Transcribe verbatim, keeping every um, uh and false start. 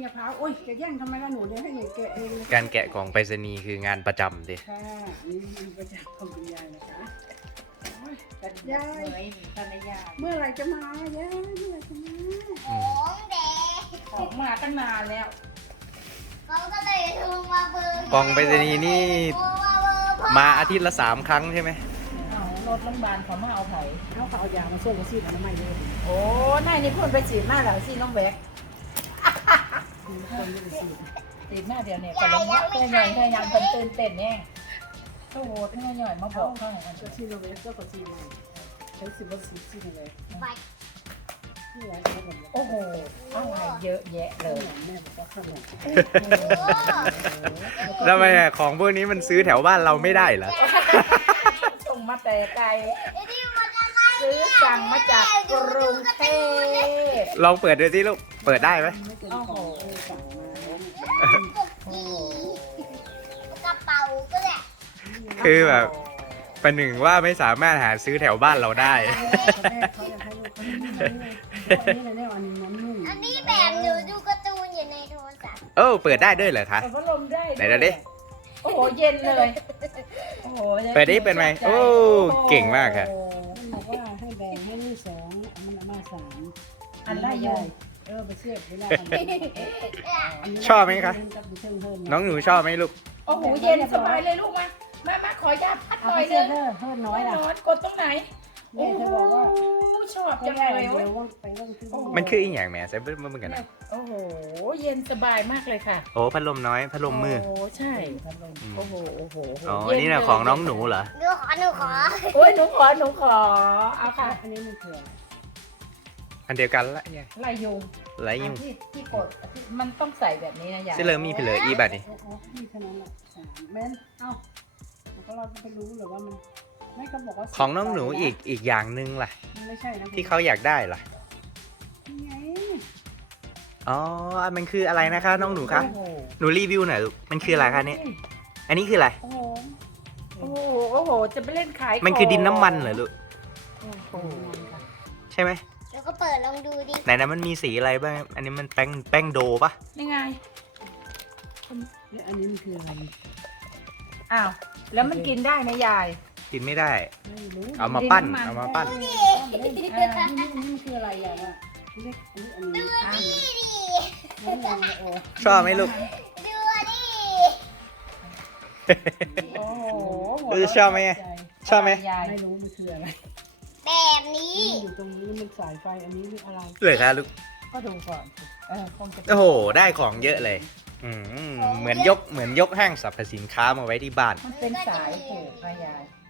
อย่าพาโอ้ยจะแย่งทำไมล่ะหนูเดี๋ยวให้หนูแกะเองเลยการแกะกล่องไปรษณีย์คืองานประจำดิค่ะนี่มันประจำของคุณยายนะคะโอ้ยแต่ยายเหมยภรรยาเมื่อไหรจะมายายเมื่อไหรจะมาของแดงของมาตั้งนานแล้วเขาก็เลยโทรมาเบอร์กล่องไปรษณีย์นี่โทรมาเบอร์พ่อมาอาทิตย์ละสามครั้งใช่ไหมเอารถโรงพยาบาลเขามาเอาไผ่เอาเขาเอายามาส่งมาซีดอนามัยเลยโอ้นายนี่พ่นไปฉีดมาแล้วสิน้องแบกมีคนไม่ได้ซีดฉีดมาเดี๋ยวนี้ก็ลงว่าเต้นหน่อยเต้นยังเป็นตื่นเต้นแน่โอ้โหเต้นหน่อยมาบอกเขาอย่างนั้นก็ซีโนเวสก็ก็ซีโนเวสใช้สิบวัคซีนซีโนเวสไปที่ร้านเขาแบบโอ้โหอะไรเยอะแยะเลเลย ยแม่บอกว่าขนมทำไมอะของพวกนี้มันซื้อแถวบ้านเราไม่ได้เหรอส่งมาแต่ไกลไอ้นี่มันอะไรซื้อสั่งมาจากกรุงเทพลองเปิดดูสิลูก เปิดได้ไหมไม่เป็นของเลยสั่งมาโอ้โหกระเป๋าก็แหละคือแบบประหนึ่งว่าไม่สามารถหาซื้อแถวบ้านเราได้แม่เขาอยากให้ลูกเขาไม่ได้เลยอันนี้เลยเนี่ยอันนี้น้ำนุ่มอันนี้แบบหนูดูการ์ตูนอยู่ในโทรศัพท์เออเปิดได้ด้วยเหรอคะเปิดพัดลมได้ไหนดูดิโอ้โหเย็นเลยโอ้โหเปิดดิเปิดไหมโอ้เก่งมากค่ะมันบอกว่าให้แบ่งให้นี่สองมันเอามาสามอันละโยงเออไปเสียบเวลาชอบไหมคะ น้องหนูชอบไหมลูกโอ้โหเย็นสบายเลยลูกมามามาขอยาพัดเอาหน่ไปอยเสีนึยบงเด้อเพิ่มน้อยล่ะนอนกดตรงไหนแม่จะบอกว่าโอ้ชอบเขาจังแย่เลยเดี๋เว้ยยวว่าไปต้องขึ้นมันคืออีกอย่างแหม่ใส่เบิ้ลเหมือนกันนะโอ้โหเย็นสบายมากเลยค่ะโอ้พัดลมน้อยพัดลมมือโอ้ใช่พัดลมอืมโอ้โหโอ้โหอ๋ออันนี้นะของน้องหนูเหรอหนูขอหนูขอโอ้ยหนูขอหนูขอเอาค่ะอันนี้มันคืออะไรอันเดียวกันละยายลายยุงไรยิ่งที่ที่กดที่มันต้องใส่แบบนี้นะยายซิเลอมีเพลออีบัดนี่โอ้โหนี่เท่านั้นแหละสามเบนเอ้ามันก็เราจะไปรู้หรือว่ามันไม่เขาบอกว่าของน้องหนูอีกอีกอย่างหนึ่งล่ะมันไม่ใช่นะที่เขาอยากได้ล่ะไงอ๋อ มันคืออะไรนะคะ น้องหนูคะโอ้โหหนูรีวิวหน่อยลูก มันคืออะไรคะเนี่ย อันนี้คืออะไรโอ้โหโอ้โหโอ้โหจะไปเล่นขายมันคือดินน้ำมันเหรอลูกโอ้โหใช่ไหมแล้วก็เปิดลองดูดิไหนนะมันมีสีอะไรบ้าง อันนี้มันแป้งแป้งโดปะนี่ไงเนี่ยอันนี้มันคืออะไรอ้าวแล้วมันกินได้ไหมยายกินไม่ได้ไม่รู้เอามาปั้นดินน้ำมันเอามาปั้นอันนี้มันคืออะไรอ่ะวะเล็กอันนี้อันนี้อ้าวนี่ดินั่นไงโอ้ชอบไหมลูกดูดิโอ้โหเออชอบไหม ชอบไหมยายไม่รู้มันคืออะไรแบบนี้อยู่ตรงนี้มันสายไฟอันนี้มันอะไรเหลือคะลูกก็ดูก่อนสิเออคงจะเป็นโอ้โห ได้ของเยอะเลย อืมเหมือนยกเหมือนยกห้างสรรพสินค้ามาไว้ที่บ้านมันเป็นสายผูกนะยาย